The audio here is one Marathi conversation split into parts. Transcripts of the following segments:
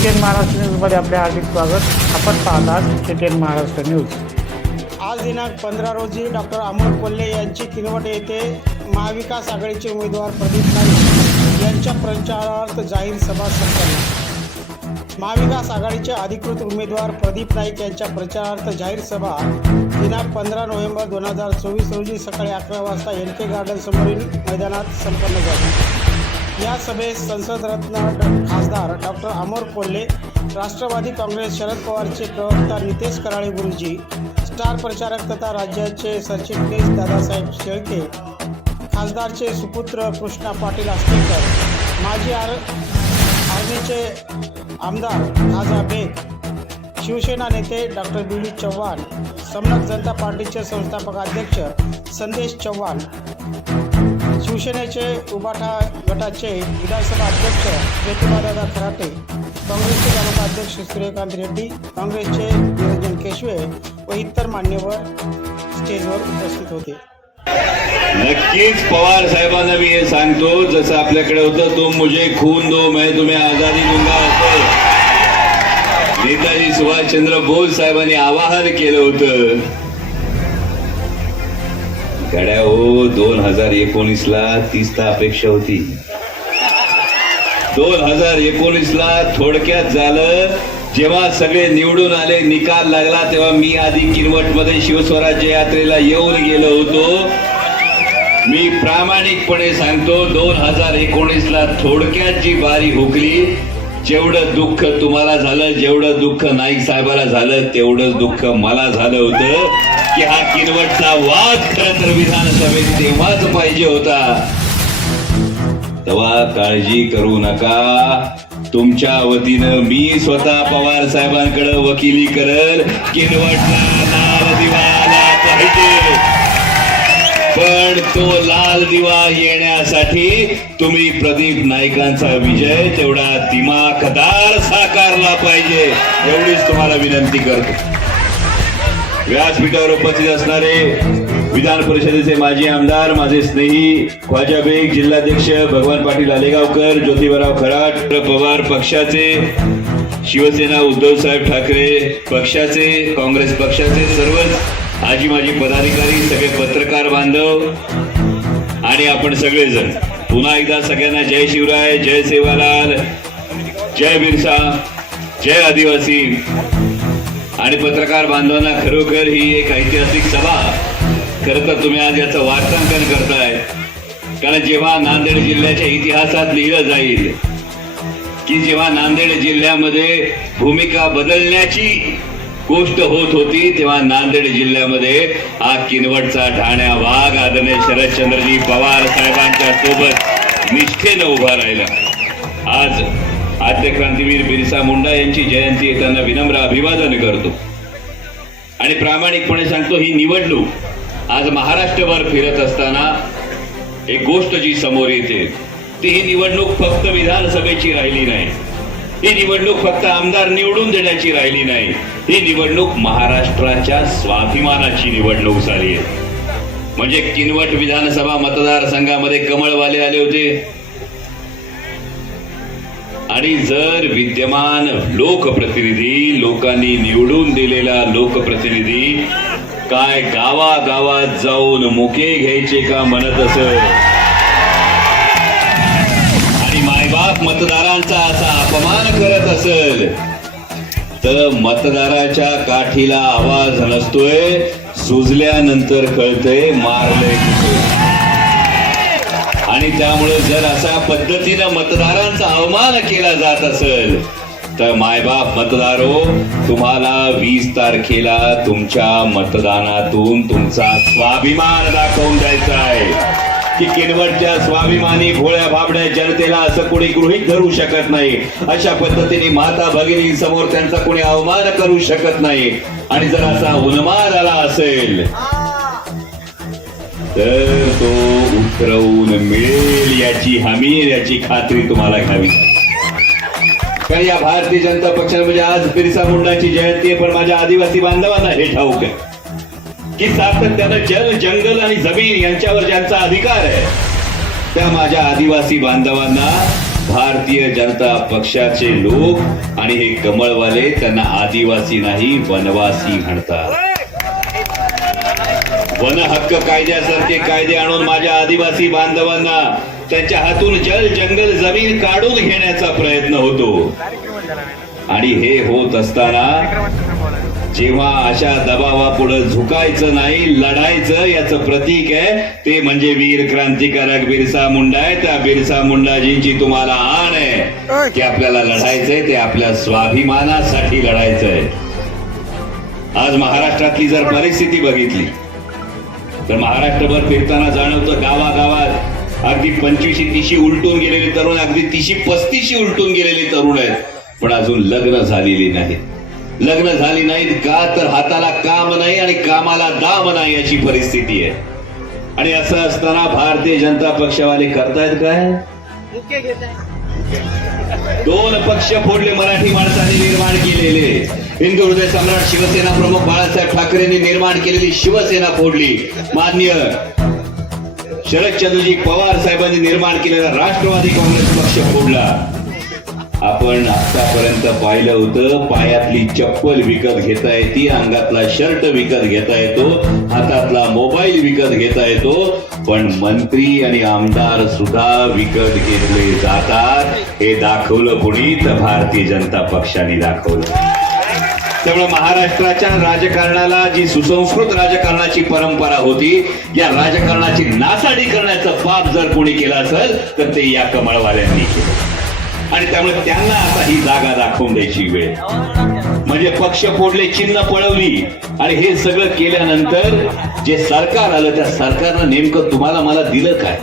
केटीएन महाराष्ट्र न्यूजमध्ये आपले हार्दिक स्वागत. आपण पाहत आहात महाराष्ट्र न्यूज. आज दिनांक पंधरा रोजी डॉक्टर अमोल कोल्हे यांची किनवट येथे महाविकास आघाडीचे उमेदवार प्रदीप नाईक यांच्या प्रचारार्थ जाहीर सभा संपन्न महाविकास आघाडीचे अधिकृत उमेदवार प्रदीप नाईक यांच्या प्रचारार्थ जाहीर सभा दिनांक पंधरा नोव्हेंबर दोन हजार चोवीस रोजी सकाळी अकरा वाजता एन के गार्डन समोरील मैदानात संपन्न झाली. या सभेत संसदरत्न ड- खासदार डॉक्टर अमोर कोल्हे राष्ट्रवादी काँग्रेस शरद पवारचे प्रवक्ता नितेश कराळे गुरुजी स्टार प्रचारक तथा राज्याचे सरचिटणीस दादासाहेब शेळके खासदारचे सुपुत्र कृष्णा पाटील आस्तेकर माजी आर आर्मीचे आमदार खाजा बेग शिवसेना नेते डॉक्टर बी डी चव्हाण समरक जनता पार्टीचे संस्थापक अध्यक्ष संदेश चव्हाण शिवसेनेचे उबाठा गटाचे विधानसभा अध्यक्ष ज्योतिबादादा खराटे काँग्रेसचे तालुकाध्यक्ष सूर्यकांत रेड्डी काँग्रेसचे निरंजन केशवे व इतर मान्यवर स्टेजवर उपस्थित होते. नक्कीच पवार साहेबांना मी हे सांगतो जसं आपल्याकडे होतं तुम मुझे खून दो मैं तुम्हें आजादी दूंगा असं. नेताजी सुभाषचंद्र बोस साहेबांनी आवाहन केलं होतं. गड्या हो दोन हजार एकोणीस ला तीसता तर अपेक्षा होती. दोन हजार एकोणीस ला थोडक्यात झालं जेव्हा सगळे निवडून आले निकाल लागला तेव्हा मी आधी किनवटमध्ये शिवस्वराज्य यात्रेला येऊन गेलो होतो. मी प्रामाणिकपणे सांगतो दोन हजार एकोणीस ला थोडक्यात जी बारी हुकली जेवढं दुःख तुम्हाला झालं जेवढं दुःख नाईक साहेबाला झालं तेवढंच दुःख मला झालं होतं. की हा किनवटचा वाद खरं तर विधानसभेत तेव्हाच पाहिजे होता. तेव्हा काळजी करू नका. तुमच्या वतीनं मी स्वतः पवार साहेबांकडे वकिली करल. किनवटला लाल दिवा आला पाहिजे. पण तो लाल दिवा येण्यासाठी तुम्ही प्रदीप नाईकांचा विजय तेवढा दिमाखदार साकारला पाहिजे. एवढीच तुम्हाला विनंती करतो. व्यासपीठावर उपस्थित असणारे विधान परिषदेचे माजी आमदार माझे स्नेही ख्वाजा बेग जिल्हाध्यक्ष भगवान पाटील आलेगावकर ज्योतिबाराव खराट पवार पक्षाचे शिवसेना उद्धव साहेब ठाकरे पक्षाचे काँग्रेस पक्षाचे सर्वच आजी माजी पदाधिकारी सगळे पत्रकार बांधव आणि आपण सगळेजण. पुन्हा एकदा सगळ्यांना जय शिवराय जय सेवालाल जय बिरसा जय आदिवासी. आणि पत्रकार बांधवांना खरोखर ही एक ऐतिहासिक सभा खरं तर तुम्ही आज याचं वार्तांकन करताय. कारण जेव्हा नांदेड जिल्ह्याच्या इतिहासात लिहिलं जाईल की जेव्हा नांदेड जिल्ह्यामध्ये भूमिका बदलण्याची गोष्ट होत होती तेव्हा नांदेड जिल्ह्यामध्ये हा किनवटचा ठाण्या वाघ आदरणीय शरदचंद्रजी पवार साहेबांच्या सोबत निष्ठेनं उभा राहिला. आज आद्य क्रांतीवीर बिरसा मुंडा यांची जयंती आहे त्यांना विनम्र अभिवादन करतो. आणि प्रामाणिकपणे सांगतो ही निवडणूक आज महाराष्ट्रभर फिरत असताना एक गोष्ट जी समोर येते ती ही निवडणूक फक्त विधानसभेची राहिली नाही. ही निवडणूक फक्त आमदार निवडून देण्याची राहिली नाही. ही निवडणूक महाराष्ट्राच्या स्वाभिमानाची निवडणूक झाली आहे. म्हणजे किनवट विधानसभा मतदारसंघामध्ये कमळवाले आले होते आणि जर विद्यमान लोकप्रतिनिधी लोकांनी निवडून दिलेला लोकप्रतिनिधी काय गावागावात जाऊन मुके घ्यायचे का म्हणत असत आणि मायबाप मतदारांचा असा अपमान करत असेल तर मतदाराच्या काठीला आवाज नसतोय सुजल्यानंतर कळतंय मारलंय कुठे. आणि त्यामुळे जर अशा पद्धतीनं मतदारांचा अवमान केला जात असेल तर मायबाप मतदारो तुम्हाला वीस तारखेला तुमच्या मतदानातून तुमचा स्वाभिमान दाखवून द्यायचा आहे. की किनवटच्या स्वाभिमानी भोळ्या भाबड्या जनतेला असं कोणी गृहीत धरू शकत नाही. अशा पद्धतीने माता भगिनी समोर त्यांचा कोणी अवमान करू शकत नाही. आणि जर असा उन्माद आला असेल तर तो उतरवून मिळेल याची हमी याची खात्री तुम्हाला घ्यावी. कारण या भारतीय जनता पक्षाने म्हणजे आज बिरसा मुंडाची जयंती आहे पण माझ्या आदिवासी बांधवांना हे ठाऊक आहे की सातत्यानं जल जंगल आणि जमीन यांच्यावर ज्यांचा अधिकार आहे त्या माझ्या आदिवासी बांधवांना भारतीय जनता पक्षाचे लोक आणि हे कमळवाले त्यांना आदिवासी नाही वनवासी म्हणतात. वन हक्क कायद्यासारखे कायदे आणून माझ्या आदिवासी बांधवांना त्यांच्या हातून जल जंगल जमीन काढून घेण्याचा प्रयत्न होतो. आणि हे होत असताना जेव्हा अशा दबावापुढे झुकायचं नाही लढायचं याचं प्रतीक आहे ते म्हणजे वीर क्रांतिकारक बिरसा मुंडा आहे. त्या बिरसा मुंडाजींची तुम्हाला आण आहे की आपल्याला लढायचंय ते आपल्या स्वाभिमानासाठी लढायचंय. आज महाराष्ट्रातली जर परिस्थिती बघितली तर महाराष्ट्रभर फिरताना जाणवतं गावागावात. अगदी पंचवीशी तिशी उलटून गेलेले तरुण अगदी तिशी पस्तीशी उलटून गेलेले तरुण आहेत. पण अजून लग्न झालेली नाहीत लग्न झाली नाहीत. का तर हाताला काम नाही आणि कामाला दाम नाही अशी परिस्थिती आहे. आणि असं असताना भारतीय जनता पक्षवाले करतायत काय? दोन पक्ष फोडले मराठी माणसाने निर्माण केलेले. हिंदू हृदय सम्राट शिवसेना प्रमुख बाळासाहेब ठाकरेंनी निर्माण केलेली शिवसेना फोडली. मान्य शरदचंद्रजी पवार साहेबांनी निर्माण केलेला राष्ट्रवादी काँग्रेस पक्ष फोडला. आपण आतापर्यंत पाहिलं होतं पायातली चप्पल विकत घेता येते अंगातला शर्ट विकत घेता येतो हातातला मोबाईल विकत घेता येतो पण मंत्री आणि आमदार सुद्धा विकत घेतले जातात. हे दाखवलं कुणी? तर भारतीय जनता पक्षाने दाखवलं. त्यामुळे महाराष्ट्राच्या राजकारणाला जी सुसंस्कृत राजकारणाची परंपरा होती या राजकारणाची नासाडी करण्याचं पाप जर कोणी केलं असेल तर ते या कमळवाल्यांनी केलं. आणि त्यामुळे त्यांना आता ही जागा दाखवून द्यायची वेळ. म्हणजे पक्ष फोडले चिन्ह पळवली आणि हे सगळं केल्यानंतर जे सरकार आलं त्या सरकारनं नेमकं तुम्हाला मला दिलं काय?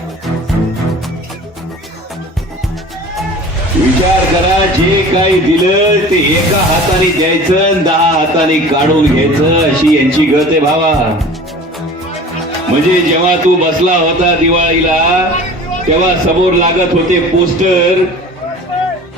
विचार करा जे काही दिलं ते एका हाताने द्यायचं आणि दहा हाताने काढून घ्यायचं अशी यांची गत आहे भावा. म्हणजे जेव्हा तू बसला होता दिवाळीला तेव्हा समोर लागत होते पोस्टर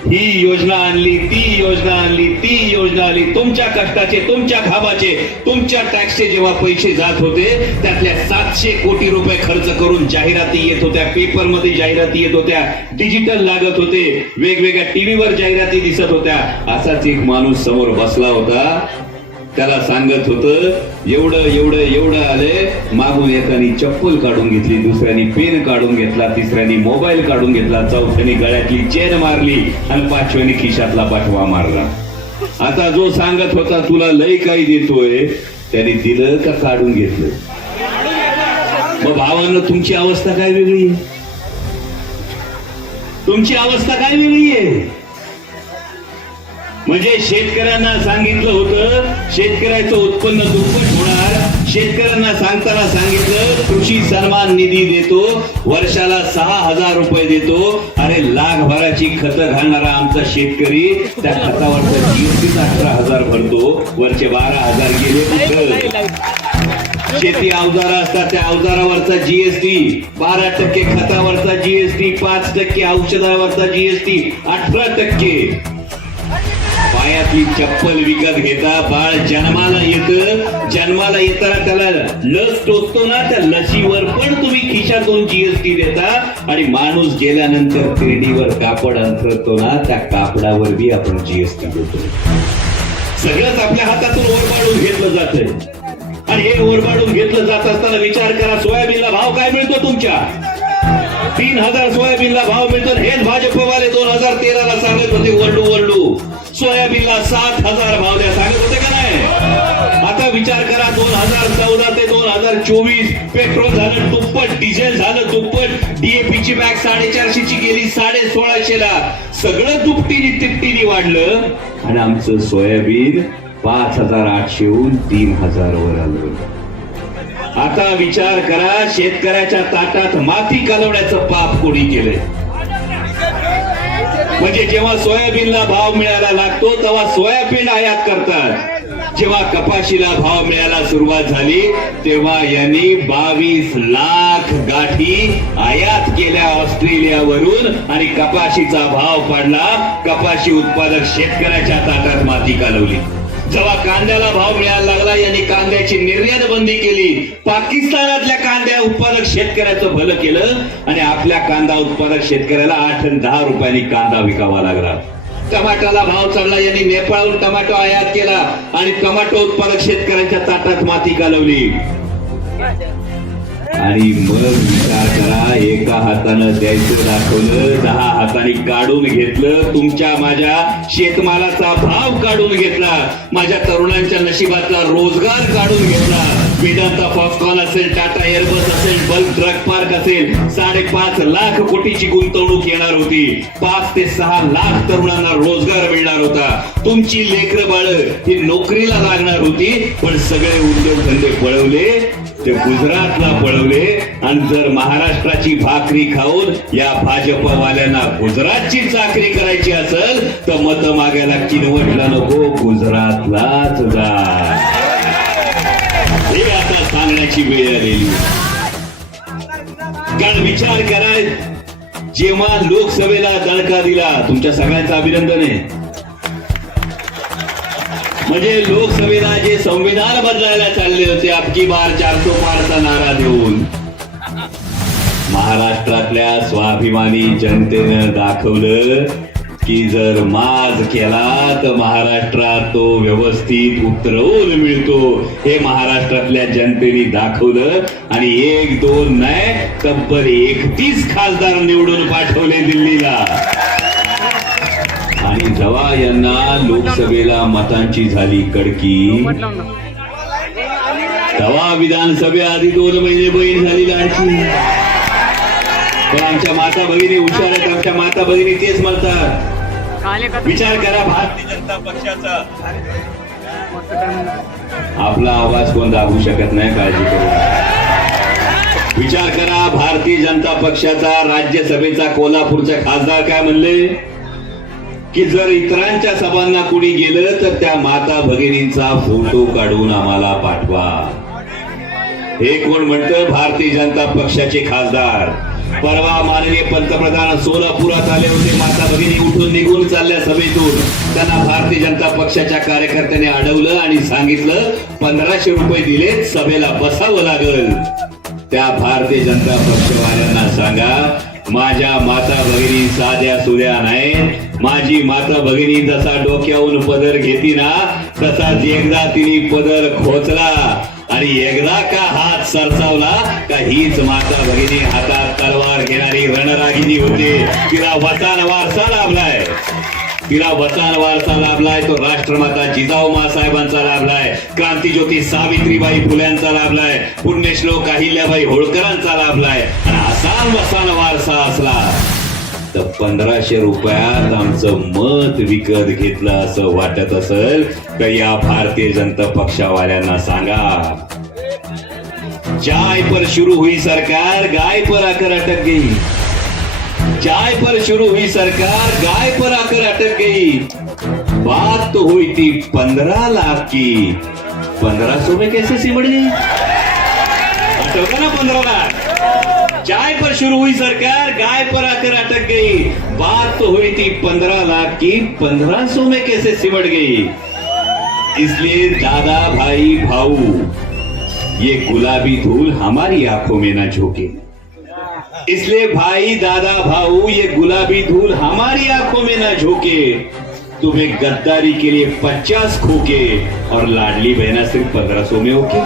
ही योजना आणली ती योजना आणली ती योजना आणली. तुमच्या कष्टाचे तुमच्या घामाचे तुमच्या टॅक्सचे जेव्हा पैसे जात होते त्यातल्या सातशे कोटी रुपये खर्च करून जाहिराती येत होत्या. पेपरमध्ये जाहिराती येत होत्या. डिजिटल लागत होते. वेगवेगळ्या टीव्हीवर जाहिराती दिसत होत्या. असाच एक माणूस समोर बसला होता. त्याला सांगत होतं एवढं एवढं एवढं आले मागून एकानी चप्पल काढून घेतली दुसऱ्याने पेन काढून घेतला तिसऱ्यानी मोबाईल काढून घेतला चौथ्यानी गळ्यातली चेन मारली आणि पाचव्यानी खिशातला पाठवा मारला. आता जो सांगत होता तुला लय काही देतोय त्याने दिलं का काढून घेतलं. मग भावांना तुमची अवस्था काय वेगळी आहे? तुमची अवस्था काय वेगळी आहे? म्हणजे शेतकऱ्यांना सांगितलं होतं शेतकऱ्याचं उत्पन्न दुप्पट होणार. शेतकऱ्यांना सांगताना सांगितलं कृषी सन्मान निधी देतो वर्षाला सहा हजार रुपये देतो. अरे लाखभराची खतं घालणारा आमचा शेतकरी त्या खतावरचा जीएसटी अठरा हजार भरतो. वरचे बारा हजार गेले शेती अवजार असतात त्या अवजारावरचा जीएसटी. बारा टक्के खतावरचा जीएसटी पाच टक्के औषधावरचा जीएसटी अठरा टक्के. पायातली चप्पल विकत घेता बाळ जन्माला येत. जन्माला येताना त्याला लस टोचतो ना त्या लसीवर पण तुम्ही खिशातून जीएसटी देता. आणि माणूस गेल्यानंतर तिरडीवर कापड अंतरतो ना त्या कापडावर बी आपण जीएसटी देतो. सगळंच आपल्या हातातून ओरबाडून घेतलं जातंय. आणि हे ओरबाडून घेतलं जात असताना विचार करा सोयाबीनला भाव काय मिळतो तुमच्या? तीन हजार सोयाबीनला भाव मिळतो हे हेच भाजपवाले दोन हजार तेराला सांगत होते वरडू वरडू. सोयाबीनला सात हजार भाव द्या. सांगत होते का नाही? आता विचार करा दोन हजार चौदा ते दोन हजार चोवीस पेट्रोल झालं दुप्पट डिझेल झालं दुप्पट डीएपी ची बॅग साडेचारशे ची गेली साडे सोळाशे ला सगळं दुपटीने तिपटीने वाढलं. आणि आमचं सोयाबीन पाच हजार आठशेहून तीन हजार वर आलं. आता विचार करा शेतकऱ्याच्या ताटात माती कालवण्याचं पाप कोणी केलंय? म्हणजे जेव्हा सोयाबीनला भाव मिळायला लागतो तेव्हा सोयाबीन आयात करतात. जेव्हा कपाशीला भाव मिळायला सुरुवात झाली तेव्हा यांनी बावीस लाख गाठी आयात केल्या ऑस्ट्रेलियावरून आणि कपाशीचा भाव पडला. कपाशी उत्पादक शेतकऱ्याच्या ताटात माती कालवली. जेव्हा कांद्याला भाव मिळायला लागला यांनी कांद्याची निर्यात बंदी केली. पाकिस्तानातल्या कांद्या उत्पादक शेतकऱ्याचं भलं केलं आणि आपल्या कांदा उत्पादक शेतकऱ्याला आठ आणि दहा रुपयांनी कांदा विकावा लागला. टमाटाला भाव चढला यांनी नेपाळहून टमाटो आयात केला आणि टमाटो उत्पादक शेतकऱ्यांच्या ताटात माती कालवली आणि मग विचार करा एका हातानं द्यायचं दाखवलं दहा हाताने काढून घेतलं तुमच्या माझ्या शेतमालाचा भाव काढून घेतला माझ्या तरुणांच्या नशिबातला रोजगार काढून घेतला. वेदांता फॉक्सकॉन असेल टाटा एअरबस असेल बल्क ट्रक पार्क असेल साडेपाच लाख कोटीची गुंतवणूक येणार होती. पाच ते सहा लाख तरुणांना रोजगार मिळणार होता. तुमची लेकर बाळ ही नोकरीला लागणार होती पण सगळे उद्योगधंदे पळवले. ते गुजरातला पळवले. आणि जर महाराष्ट्राची भाकरी खाऊन या भाजपवाल्यांना गुजरातची चाकरी करायची असेल तर मत मागायला किनवटला नको गुजरातलाच जा. हे आता सांगण्याची वेळ आलेली कारण विचार कराय जेव्हा लोकसभेला दणका दिला तुमच्या सगळ्यांचं अभिनंदन आहे. म्हणजे लोकसभेला जे संविधान बदलायला चालले होते आपकी बार चारशो पारचा नारा देऊन. महाराष्ट्रातल्या स्वाभिमानी जनतेनं दाखवलं की जर माज केला तर महाराष्ट्रात तो व्यवस्थित उतरवून मिळतो. हे महाराष्ट्रातल्या जनतेने दाखवलं आणि एक दोन नाही तब्बल एकतीस खासदार निवडून पाठवले दिल्लीला. जेव्हा यांना लोकसभेला मतांची झाली कडकी. तेव्हा विधानसभेआधी दोन महिने बहीण झाली लाडकी. पण आमच्या माता भगिनी हुशार आहेत आमच्या माता भगिनी तेच म्हणतात. विचार करा भारतीय जनता पक्षाचा. आपला आवाज कोण दाबू शकत नाही काळजी करू विचार करा भारतीय जनता पक्षाचा राज्यसभेचा कोल्हापूरचा खासदार काय म्हणले? की जर इतरांच्या सभांना कुणी गेलं तर त्या माता भगिनींचा फोटो काढून आम्हाला पाठवा. हे कोण म्हणतं? भारतीय जनता पक्षाचे खासदार. परवा माननीय पंतप्रधान सोलापुरात आले होते. माता भगिनी उठून निघून चालल्या सभेतून. त्यांना भारतीय जनता पक्षाच्या कार्यकर्त्यांनी अडवलं आणि सांगितलं पंधराशे रुपये दिले सभेला बसावं लागल. त्या भारतीय जनता पक्षवाल्यांना सांगा माझ्या माता भगिनी साध्या सुद्या नाही माझी माता भगिनी जसा डोक्याहून पदर घेती ना तसाच एकदा तिने पदर खोचला. आणि एकदा का हात सरसावला का हीच माता भगिनी हातात तलवार घेणारी रणरागिनी होती. तिला वसान वारसा लाभलाय. तिला वसान वारसा लाभलाय तो राष्ट्रमाता जिजाऊ साहेबांचा लाभलाय. क्रांतीज्योती सावित्रीबाई फुल्यांचा लाभलाय. पुण्यश्लोक अहिल्याबाई होळकरांचा लाभलाय. आणि असा वारसा असला. तर पंधराशे रुपयात आमचं मत विकत घेतलं असं वाटत असेल तर या भारतीय जनता पक्षावाल्यांना सांगा. चाय पर शुरू हुई सरकार गाय पर आकर अटक गई. चाय पर शुरू हुई सरकार गाय पर आकर अटक गई. बात तो हुई थी पंद्रह लाख की. पंद्रह सौ में कैसे सिमट गई? अटक ना पंद्रह लाख? चाय पर शुरू हुई सरकार, गाय पर आकर अटक गई। बात तो हुई थी पंद्रह लाख की, पंद्रह सौ में कैसे सिमट गई? इसलिए दादा भाई भाऊ, ये गुलाबी धूल हमारी आँखों में ना झोंके। इसलिए भाई, दादा भाऊ, ये गुलाबी धूल हमारी आँखों में ना झोंके। तुम्हें गद्दारी के लिए पचास खोके और लाडली बहना सिर्फ़ पंद्रह सौ में ओके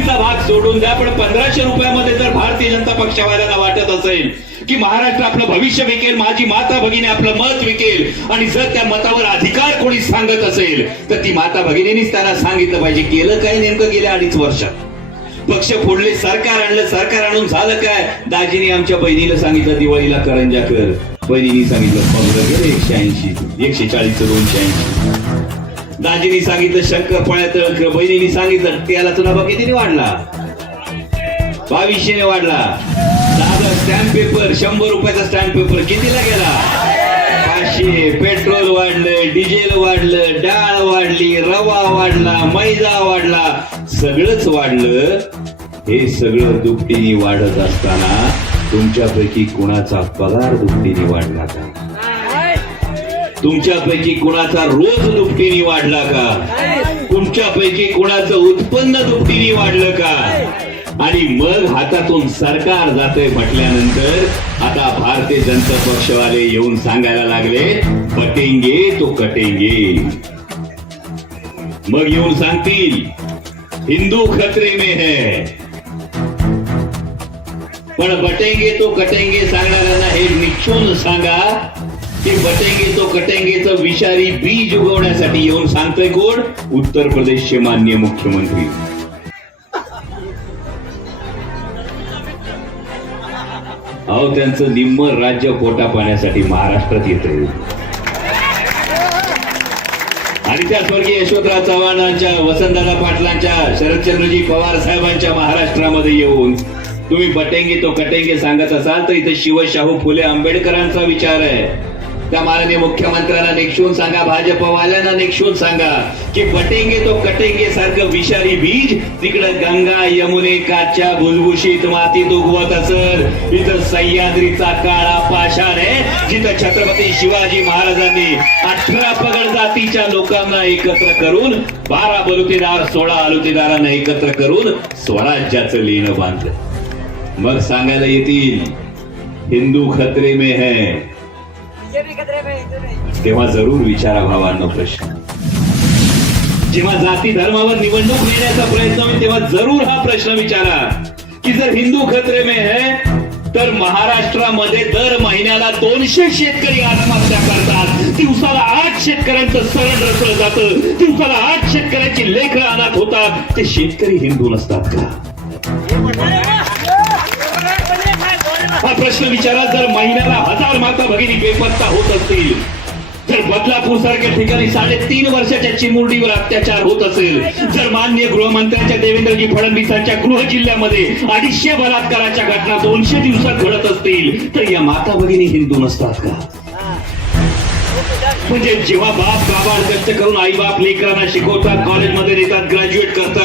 बाकीचा भाग सोडून द्या पण पंधराशे रुपयामध्ये जर भारतीय जनता पक्षवाल्यांना वाटत असेल की महाराष्ट्र आपलं भविष्य विकेल माझी माता भगिनी आपलं मत विकेल आणि जर त्या मतावर अधिकार कोणी सांगत असेल तर ती माता भगिनीनीच त्यांना सांगितलं पाहिजे. केलं काय नेमकं गेल्या अडीच वर्षात? पक्ष फोडले सरकार आणलं सरकार आणून झालं काय? दाजीने आमच्या बहिणीला सांगितलं दिवाळीला करंजा कर. बहिणीने सांगितलं पंधरा एकशे ऐंशी एकशे चाळीस दोनशे ऐंशी. दाजीनी सांगितलं शंकर पळ्यात बहिणीने सांगितलं त्याला तुला बघ कितीने वाढला? बावीसशेने वाढला. दादा स्टॅम्प पेपर शंभर रुपयाचा स्टॅम्प पेपर कितीला गेला? पाचशे. पेट्रोल वाढलं डिझेल वाढलं डाळ वाढली रवा वाढला मैदा वाढला. सगळंच वाढलं. हे सगळं दुपटीने वाढत असताना तुमच्यापैकी कुणाचा पगार दुपटीने वाढला का? तुमच्यापैकी कुणाचा रोज दुपटीने वाढला का? तुमच्यापैकी कुणाचं उत्पन्न दुपटीने वाढलं का? आणि मग हातातून सरकार जातोय म्हटल्यानंतर आता भारतीय जनता पक्षवाले येऊन सांगायला लागले पटेंगे तो कटेंगे. मग येऊन सांगतील हिंदू खतरे में है. पण बटेंगे तो कटेंगे सांगणाऱ्यांना हे निक्षून सांगा की बटेंगे तो कटेंगे तो विषारी बीज उगवण्यासाठी येऊन सांगतोय कोण? उत्तर प्रदेशचे मान्य मुख्यमंत्री. अहो त्यांचं निम्म राज्य पोटा पाण्यासाठी महाराष्ट्रात येतंय आणि त्या स्वर्गीय यशवंतराव चव्हाणांच्या वसंतदादा पाटलांच्या शरदचंद्रजी पवार साहेबांच्या महाराष्ट्रामध्ये येऊन तुम्ही बटेंगे तो कटेंगे सांगत असाल तर इथे शिवशाहू फुले आंबेडकरांचा विचार आहे. त्या माननीय मुख्यमंत्र्यांना निक्षून सांगा भाजपवाल्यांना निक्षून सांगा की पटेंगे तो कटेंगे सारखं विषारी बीज तिकडं गंगा यमुने काच्या भुलभूषित मातीत उगवत असल इथं सह्याद्रीचा काळा पाषाण आहे जिथं छत्रपती शिवाजी महाराजांनी अठरा पगड जातीच्या लोकांना एकत्र करून बारा बलुतेदार सोळा आलुतेदारांना एकत्र करून स्वराज्याचं लेणं बांधलं. मग सांगायला येतील हिंदू खतरे में है. तेव्हा जरूर विचारा भावांनो प्रश्न. जेव्हा जाती धर्मावर निवडणूक घेण्याचा प्रयत्न होईल तेव्हा जरूर हा प्रश्न विचारा. की जर हिंदू खतरे में है तर महाराष्ट्रामध्ये दर महिन्याला दोनशे शेतकरी आत्महत्या करतात. दिवसाला आठ शेतकऱ्यांचं सरण रचलं जातं. दिवसाला आठ शेतकऱ्यांची लेखं अनाथ होतात. ते शेतकरी हिंदू नसतात का? प्रश्न विचारा जर महिन्याला हजार माता भगिनी बेपत्ता होत असतील जर बदलापूर सारख्या ठिकाणी साडेतीन वर्षाच्या चिमुरडीवर अत्याचार होत असेल जर मान्य गृहमंत्र्यांच्या देवेंद्रजी फडणवीसांच्या गृह जिल्ह्यामध्ये अडीचशे बलात्काराच्या घटना दोनशे दिवसात घडत असतील तर या माता भगिनी हिंदू नसतात का? म्हणजे जेव्हा बाप बाबा कष्ट करून आई बाप लेकरांना शिकवतात कॉलेजमध्ये नेतात ग्रॅज्युएट करतात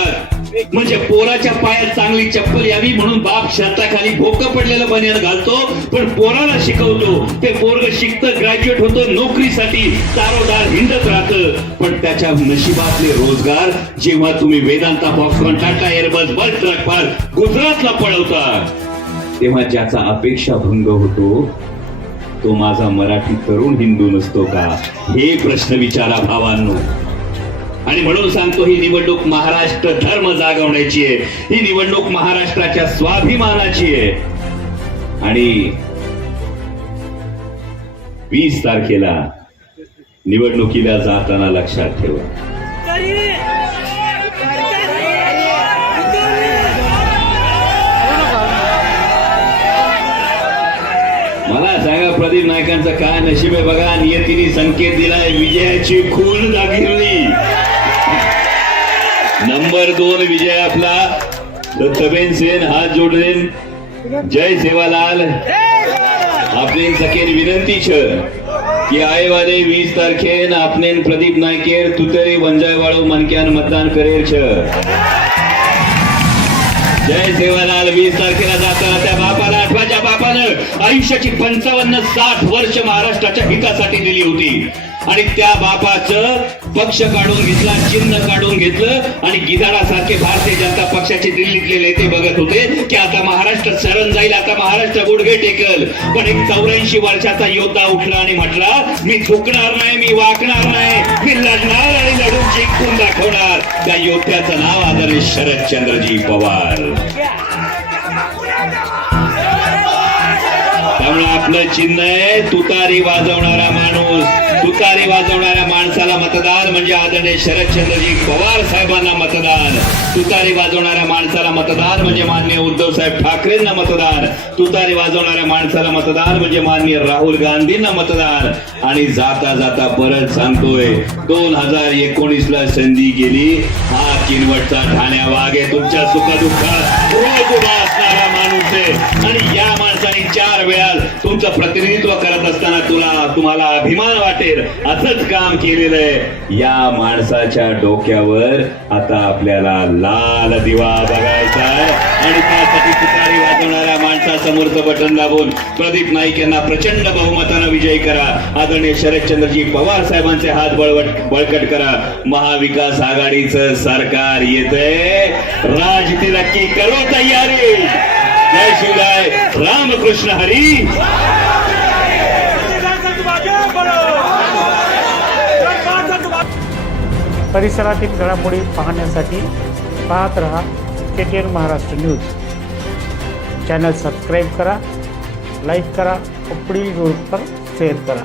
म्हणजे पोराच्या पायात चांगली चप्पल यावी म्हणून बाप शर्ताखाली भोक पडलेलं बनियान घालतो पण पोराला शिकवतो. ते पोरग शिकत ग्रॅज्युएट होतो नोकरीसाठी दारोदार हिंडत राहतं. पण त्याच्या नशिबातले रोजगार जेव्हा तुम्ही Vedanta Foxconn Tata Airbus bus truck फार गुजरातला पळवता तेव्हा ज्याचा अपेक्षा भंग होतो तो माझा मराठी तरुण हिंदू नसतो का? हे प्रश्न विचारा भावांनो. आणि म्हणून सांगतो ही निवडणूक महाराष्ट्र धर्म जागवण्याची आहे. ही निवडणूक महाराष्ट्राच्या स्वाभिमानाची आहे. आणि वीस तारखेला निवडणुकीला जाताना लक्षात ठेवा. मला सांगा प्रदीप नायकांचं काय नशीब आहे? बघा नियतीने संकेत दिलाय विजयाची खून दाखवली नंबर दोन विजय आपला. दत्तबेन सेन हात जोडलेन जय सेवालाल. आपले सखेन विनंती छ की आयवाले वीस तारखेन आपले प्रदीप नायकेर तुतरे वंजाय वंजायवाळू मनक्यान मतदान करेल छ. जय सेवालाल वीस तारखेला जाताना त्या बापाला आठवाच्या बापानं आयुष्याची पंचावन्न साठ वर्ष महाराष्ट्राच्या हितासाठी दिली होती. आणि त्या बापाचं पक्ष काढून घेतला चिन्ह काढून घेतलं आणि गिधाडासारखे भारतीय जनता पक्षाचे दिल्लीतले नेते बघत होते की आता महाराष्ट्र शरण जाईल आता महाराष्ट्र गुडघे टेकल. पण एक चौऱ्याऐंशी वर्षाचा योद्धा उठला आणि म्हटला मी झुकणार नाही मी वाकणार नाही मी लढणार आणि लढून जिंकून दाखवणार. त्या योद्ध्याचं नाव आदरणीय शरदचंद्रजी पवार. त्यामुळे आपलं चिन्ह आहे तुतारी वाजवणारा माणूस. तुतारी वाजवणाऱ्या माणसाला मतदान म्हणजे आदरणीय शरदचंद्रजी पवार साहेबांना मतदान. तुतारी वाजवणाऱ्या माणसाला मतदान म्हणजे मान्य उद्धव साहेब ठाकरेंना मतदान. तुतारी वाजवणाऱ्या माणसाला मतदान म्हणजे मान्य राहुल गांधींना मतदान. आणि जाता जाता परत सांगतोय दोन हजार एकोणीस ला संधी गेली. हा किनवटचा ठाण्या वाघ आहे तुमच्या सुखदुःखात. असते आणि या माणसाने चार वेळा तुमचं प्रतिनिधित्व करत असताना तुला तुम्हाला अभिमान वाटेल. असंच काम केलेलं आहे. या माणसाच्या डोक्यावर आता आपल्याला लाल दिवा बघायचा आहे. आणि त्यासाठी तुतारी वाजवणाऱ्या माणसासमोरचं बटन दाबून प्रदीप नाईक यांना प्रचंड बहुमतानं विजयी करा. आदरणीय शरदचंद्रजी पवार साहेबांचे हात बळवट बळकट करा. महाविकास आघाडीचं सरकार येतंय. राज ती नक्की करो तयारी. जय शिवराय. रामकृष्ण हरी. परिसरातील घडामोडी पाहण्यासाठी पाहत रहा K T N Maharashtra news. Channel subscribe करा लाईक करा व पुढील ग्रुपवर शेअर करा.